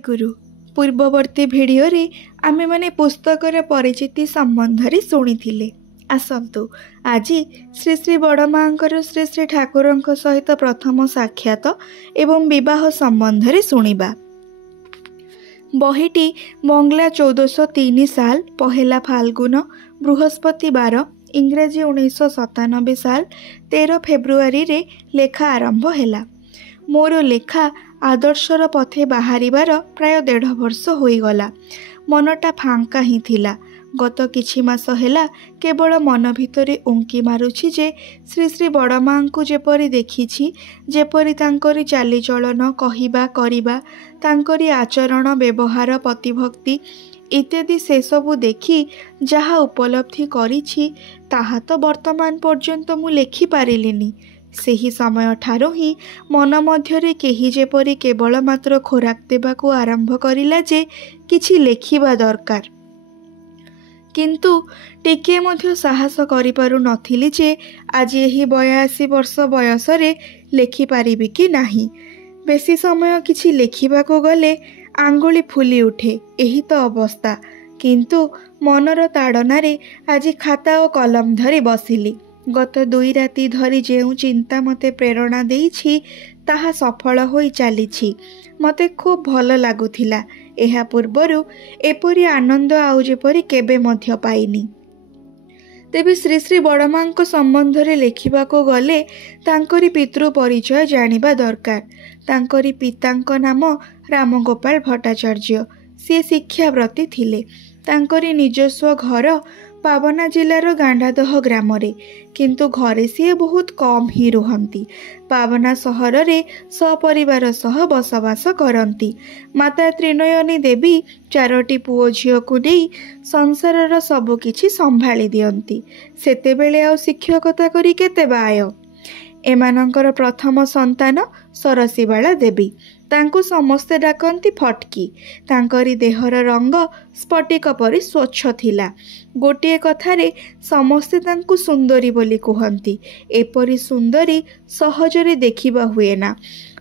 जय गुरु। पूर्ववर्ती भिडियो रे आमे माने पुस्तकर परिचिति संबंध शुणी आसतु आज श्री श्री बड़मांकर श्री श्री ठाकुर सहित प्रथम साक्षात एवं विवाह संबंध शुणिबा। बहीटी बंगला 1403 साल पहला फाल्गुन बृहस्पतिवार इंग्राजी 1997 साल 13 फेब्रुआरी रे लेखा आरंभ हैला। मोर लेखा आदर्शर पथे बाहरिबार प्राय 1.5 वर्ष होईगला। मनटा फांका ही थिला। गत किछि मास हैला केवल मन भितरे उंकी मारुछि जे श्री श्री बड़मां को जेपरि देखिछि, जेपरि तांकरी चालीचलन कहिबा करिबा, तांकरी आचरण व्यवहार प्रतिभक्ति इत्यादि से सबु देखि जहा उपलब्धि करिछि ताहा तो वर्तमान पर्यंत मु लेखि पारिलिनी। सेही समय ठारो ही मन मध्यरे केही जेपरि केवल मात्र खोराक देबाकू आरंभ करिला जे किछि लेखिबा दरकार, किंतु टिके मध्य साहस करि पारु नथिली जे आज एही 82 वर्ष बयसरे लेखि पारिबि कि नाही। बेसी समय किछि लेखिबाकू गले आंगुली फुली उठे, एही तो अवस्था। किंतु मनर ताड़नारे आज खाता और कलम धरी बसिली। गत 2 राति धरी जेउ चिंता मते प्रेरणा देइछि ताहा सफल होई चलीछि। मते खूब भल लागुथिला। एहा पूर्वरु एपरि आनंद आउ जेपरि केबे मध्य पाइनी। तेबे श्री श्री बड़मांको संबंधरे लेखिबाको गले तांकरी पितृ परिचय जानिबा दरकार। तांकरी पितांको नाम रामगोपाल भट्टाचार्य। सी शिक्षाव्रती थिले। तांकरी निजस्व घर पावना जिलार गांडादह ग्राम रे, किंतु घरे सी बहुत कम ही रुहंती। पावना सहर रे सपरिवार सह बसवास करंती। माता त्रिनयनी देवी 4टी पुओ झियो को नहीं संसारर सबु किछि संभाली दियंती। सेतेबेले आ शिक्षकता करी केते बाय। एमानंकर प्रथम संतान सरसीबाला देवी। तांको समस्ते डाकंती फटकी। तांकरी देहर रंग स्फटिक परि स्वच्छ थिला। गोटे कथारे समस्ते तांको सुंदरी बोली कहंती। एपरी सुंदरी सहजरे देखिबा हुए ना।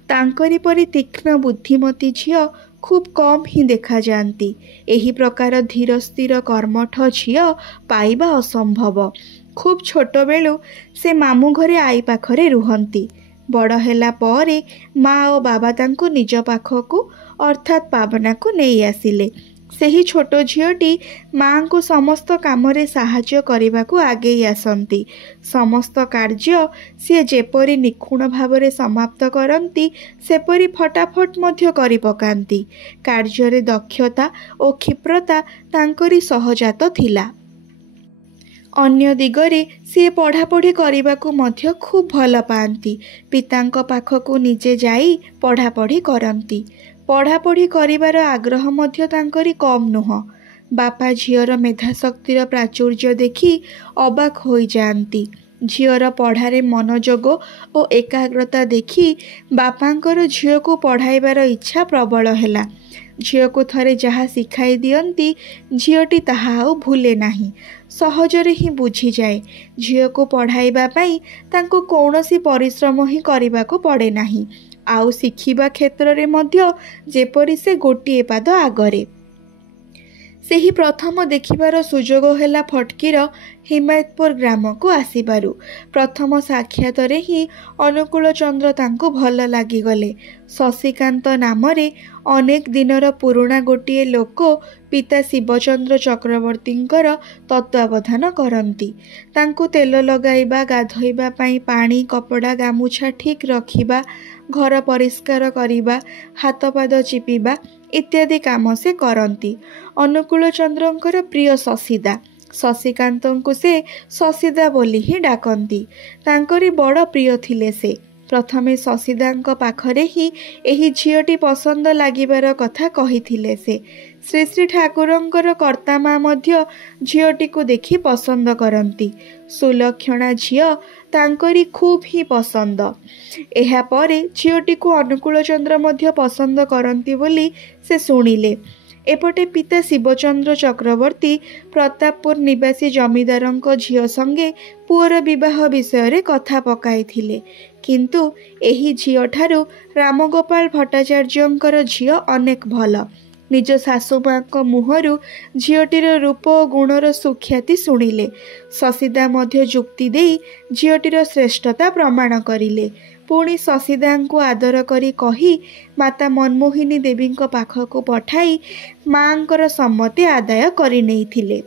तांकरी परि तीक्ष्ण बुद्धिमती झियो खूब कम ही देखा जाती। एही प्रकार धीर स्थिर कर्मठ झियो पाइबा असंभव। खूब छोट बेलू से मामू घरे आई पाखरे रुहंती। बड़ हैला परे माँ और बाबा तांको निज पाखकू अर्थात पावना को नहीं आसिले। सेही छोट झियोटी माँ को समस्त कामरे साहाय्य करबाकू आगे आसंती। समस्त कार्य सी जेपरी निखुण भावरे समाप्त करंती सेपरी फटाफट मध्य करि पकांती। कार्य दक्षता और क्षिप्रता तांकरी सहजात थिला। अन्य दिगरे सी पढ़ापढ़ी करबाकू मध्य खूब भल पाती। पितांको पाखकू निजे जाई पढ़ापढ़ी करंती। पढ़ापढ़ी करिबार आग्रह मध्य तांकरी कम नुह। बापा झियर मेधाशक्तिर प्राचुर्य देखि अबाक होई जांती। झियर पढ़ारे मनोजोग और एकाग्रता देखि बापांकर झियो को पढ़ाइबार इच्छा प्रबल हैला। झियो को थरे जहा शिखाई दियंती झियोटी ताहा आउ भूले नाही। सहजरे ही बुझी जाए। झियो को पढ़ाइबा पाई तांको कौनसी परिश्रम ही करिबाको पड़े नाही। आउ शिखिबा क्षेत्र रे मध्य जेपरि से गोटिए पाद आगरे। सेही प्रथम देखिबार सुजोग हैला फटकीर हिमायतपुर ग्राम को आसीबारु। प्रथम साक्षात रे ही अनुकूल चंद्र तांको भल लागिगले। शशिकांत नामरे अनेक दिनर पुरुणा गोटिए लोक पिता शिवचंद्र चक्रवर्तींकर तत्वावधान करंती। तांको तेल लगाइबा, गाधोइबा पाई पानी, कपड़ा, गामुछा ठीक रखिबा, घर परिष्कार करिबा, हाथ पाद चिपिबा इत्यादि काम से करंती। अनुकूल चंद्रंकर प्रिय शशिदा। शशिकांतंकु से शशिदा बोली ही डाकंती। तांकरी बड़ प्रिय थिले से। प्रथमे शशिदांक पाखरे ही एही झियोटी पसंद लागिबार कथा कहिथिले से। श्री श्री ठाकुरंकर कर्ता माँ मध्य झियोटी को देखि पसंद करंती। सुलक्षणा झियो तांकरी खूब ही पसंद। एहा परे झियोटी को अनुकूल चंद्र मध्य पसंद करंती बोली से सुनिले। एपटे पिता शिवचंद्र चक्रवर्ती प्रतापपुर निवासी जमीदारंक झियो संगे पुअर विवाह विषय रे कथा पकाइथिले, किंतु एही झियो ठारू रामगोपाल भट्टाचार्यंकर झियो अनेक भल। निज शाशुमाँ मुहरु झियोटीर रूप और गुणर सुख्याति शुणिले। शशिदा मध्य जुक्ति देई झियोटीर श्रेष्ठता प्रमाण करिले। पुणी शशिदा को आदर करी कही माता मनमोहिनी देवी पाखक पठाई माँकर सम्मति आदाय करि नेइथिले।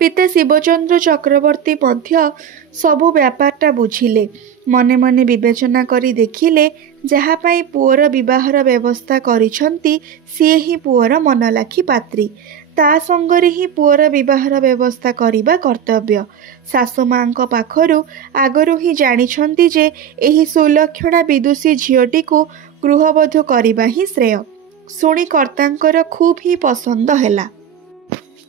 पिता शिवचंद्र चक्रवर्ती मध्य सबु व्यापारटा बुझिले। मने मने विवेचना करी देखिले जहाँ पाई पुअर विवाहर व्यवस्था करिछंती सिए ही पुअर मनलाखी पात्री। ता संगरे ही पुअर विवाहर व्यवस्था करिबा कर्तव्य। शाशुमाँ पाखरु आगरु ही जानिछंती जे एही सुलक्षणा विदुषी झियोटी को गृहबधू करिबा ही श्रेय। शुणी कर्तांकर खूब ही पसंद हैला।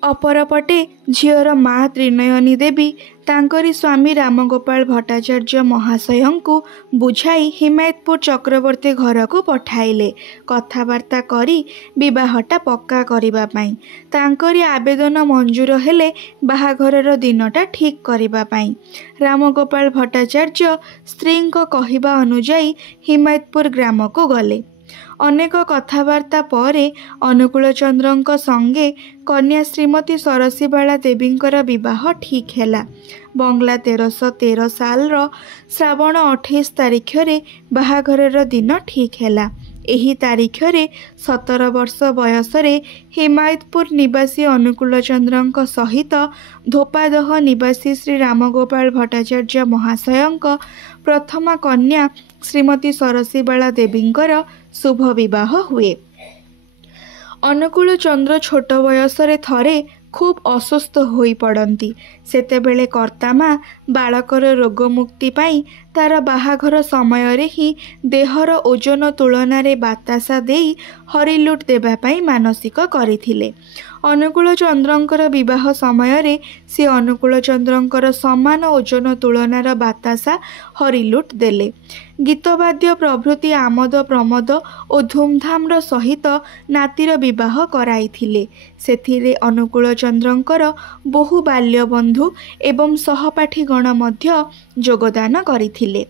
अपरपटे झियर माँ त्रिनयनी देवी तांकरी स्वामी रामगोपाल भट्टाचार्य महाशयंकु बुझाई हिमायतपुर चक्रवर्ती घर को पठाइले कथबार्ता करी विवाहटा पक्का करिबा पाई। तांकरी आवेदन मंजूर हेले बाहाघरर दिनटा ठीक करिबा पाई। रामगोपाल भट्टाचार्य स्त्री कहिबा अनुजाई हिमायतपुर ग्राम को गले। अनेक कथबार्ता परे अनुकूलचंद्र संगे कन्या श्रीमती सरसीबाला देवींकर विवाह ठीक हैला। बंगला 1313 साल श्रावण 28 तारिख रे बाहाघरर दिन ठीक हैला। एही तारिख रे 17 वर्ष बयस रे हिमायतपुर निवासी अनुकूलचंद्र सहित धोपादह निवासी श्री रामगोपाल भट्टाचार्य महाशयंक प्रथम कन्या श्रीमती सरसीबाला देवींकर शुभ विवाह हुए। अनुकूल चंद्र छोट बयस रे थरे खूब असुस्थ होई पड़ती। सेतेबेले कर्तामा बालकर रोग मुक्ति पाई तार बाहाघर समय रे ही देहर ओजन तुलन रे बातासा देई हरिलुट देबा पाई मानसिक करिथिले। अनुकूल चंद्रंकर विवाह समय रे से अनुकूल चंद्रंकर समान ओजन तुलनार बातासा हरिलुट देले। गीतवाद्य प्रभृति आमद प्रमोद और धूमधाम सहित नातीर विवाह कराइथिले। सेथिरे अनुकूल चंद्रंकर बहु बाल्य बंधु एवं सहपाठीगण मध्य योगदान करिथिले।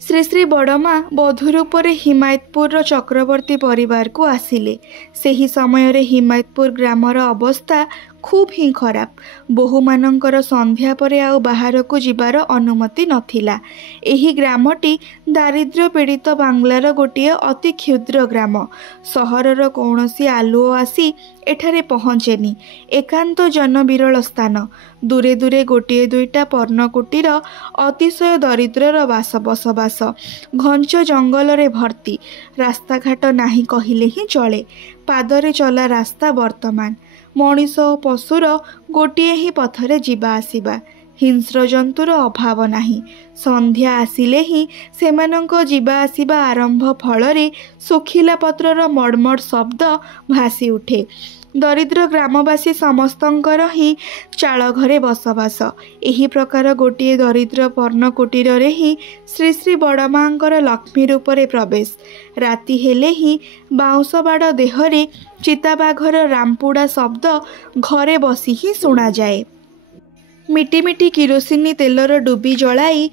श्री श्री बड़मा बधू रूपरे हिमायतपुर चक्रवर्ती परिवार को आसिले। सेही समय रे हिमायतपुर ग्रामर अवस्था खूब ही खराब। बोहू मानकर संध्या परे आउ बाहर को जिबार अनुमति नथिला। एही ग्रामटी दारिद्र्य पीड़ित बांग्लार गोटे अति क्षुद्र ग्राम। सहरर कौनसी आलुओ आसी एठारे पहुँचेनी। एकांत जनविरल स्थान। दूरे दूरे गोटे दुईटा पर्णकुटीर अतिशय दरिद्रर बसबास। घंच जंगल रे भर्ती। रास्ताघाट नाही कहिले ही चले। पादरे चला रास्ता वर्तमान। मनीष और पशुर गोटे ही पथरे जीवा आसिबा। हिंस्र जंतुर अभाव नाही। संध्या आसिले ही सेमानंक जीवा आसिबा आरंभ फलरे सुखिला पत्रर मड़मड़ शब्द भासी उठे। दरिद्र ग्रामवासी समस्तंकर ही चाल घरे बसबास। एही प्रकार गोटे दरिद्र पर्णकुटीर रे ही श्री श्री बड़मांकर लक्ष्मी रूपरे प्रवेश। राति हेले ही बाउंस बाड़ देहरे चिताबाघर रामपुड़ा शब्द घरे बसी ही शुणा जाए। मिटी मिटी किरोसिनी तेलर डुबी जलाई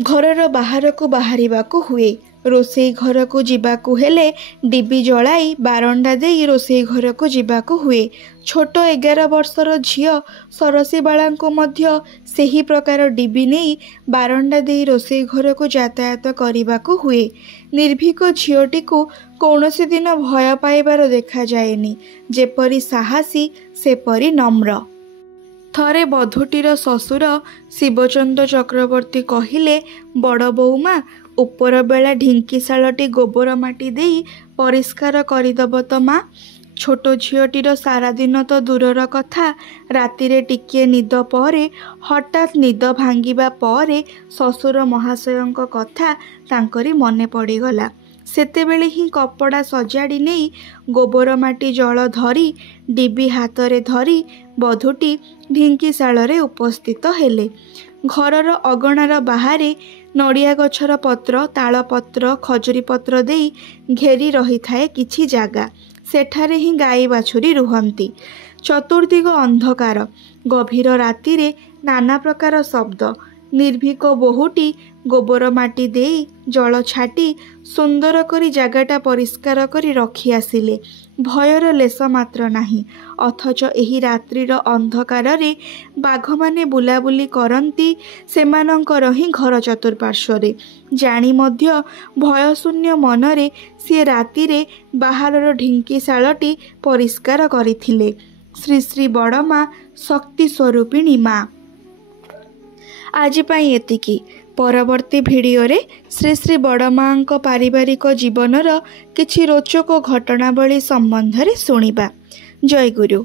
घरर बाहर को बाहरिबाकू हुए। रोसई घर को जीवाकू हेले डिबी जलाई बारंडा देई रोसई घर को जीवाकू हुए। छोट 11 वर्षर झियो सरसीबाला को मध्य सेही प्रकार डिबी नहीं बारंडा देई रोसई घर को यातायात करने हुए। निर्भीक झियोटी को कौनसी दिन भय पाइबार देखा जाएनी। जेपरी साहसी सेपरी नम्र। थरे बधूटीर ससुर शिवचंद्र चक्रवर्ती कहिले, बड़ बोऊमा उपर बेला ढिंकीशालटी गोबर माटी देई परिष्कार करदब तो माँ। छोट झियोटीर सारा दिन तो दूरर कथा, रातिरे टिके निद परे हठात निद भांगिबा परे ससुर महाशयंक कथा तांकरी मने पड़ीगला। सेतेबेले ही कपड़ा सजाड़ी नहीं गोबर माटी जल धरी डिबी हाथ में धरी बधूटी ढिंकीशाल उपस्थित हेले। घरर अगणार बाहरे नड़िया गछर पत्र, ताल पत्र, खजुरी पत्र देई घेरी रही थाए किछि जागा। ସେଠାରେ ହିଁ ଗାଈ ବାଛୁରୀ ରୁହନ୍ତି। ଚତୁର୍ଦିଗ ଅନ୍ଧକାର। ଗଭୀର ରାତିରେ ନାନା ପ୍ରକାର ଶବ୍ଦ। ନିର୍ଭୀକ ବୋହୂଟି ଗୋବର ମାଟି ଦେଇ ଜଳ ଛାଟି ସୁନ୍ଦର କରି ଜାଗାଟା ପରିଷ୍କାର କରି ରଖି ଆସିଲେ। ଭୟର ଲେଶ ମାତ୍ର ନାହିଁ। ଅଥଚ ଏହି ରାତ୍ରିର ଅନ୍ଧକାରରେ ବାଘମାନେ ବୁଲାବୁଲି କରନ୍ତି ସେମାନଙ୍କର ହିଁ ଘର ଚତୁଃପାର୍ଶ୍ୱରେ। ଜାଣି ମଧ୍ୟ ଭୟଶୂନ୍ୟ ମନରେ ସିଏ ରାତିରେ ବାହାରର ଢିଙ୍କିଶାଳଟି ପରିଷ୍କାର କରିଥିଲେ। ଶ୍ରୀ ଶ୍ରୀ ବଡ଼ମା ଶକ୍ତି ସ୍ୱରୂପିଣୀ ମା। ଆଜି ପାଇଁ ଏତିକି। ପରବର୍ତ୍ତୀ ଭିଡ଼ିଓରେ ଶ୍ରୀ ଶ୍ରୀ ବଡ଼ମାଙ୍କ ପାରିବାରିକ ଜୀବନର କିଛି ରୋଚକ ଘଟଣାବଳୀ ସମ୍ବନ୍ଧରେ ଶୁଣିବା। ଜୟ ଗୁରୁ।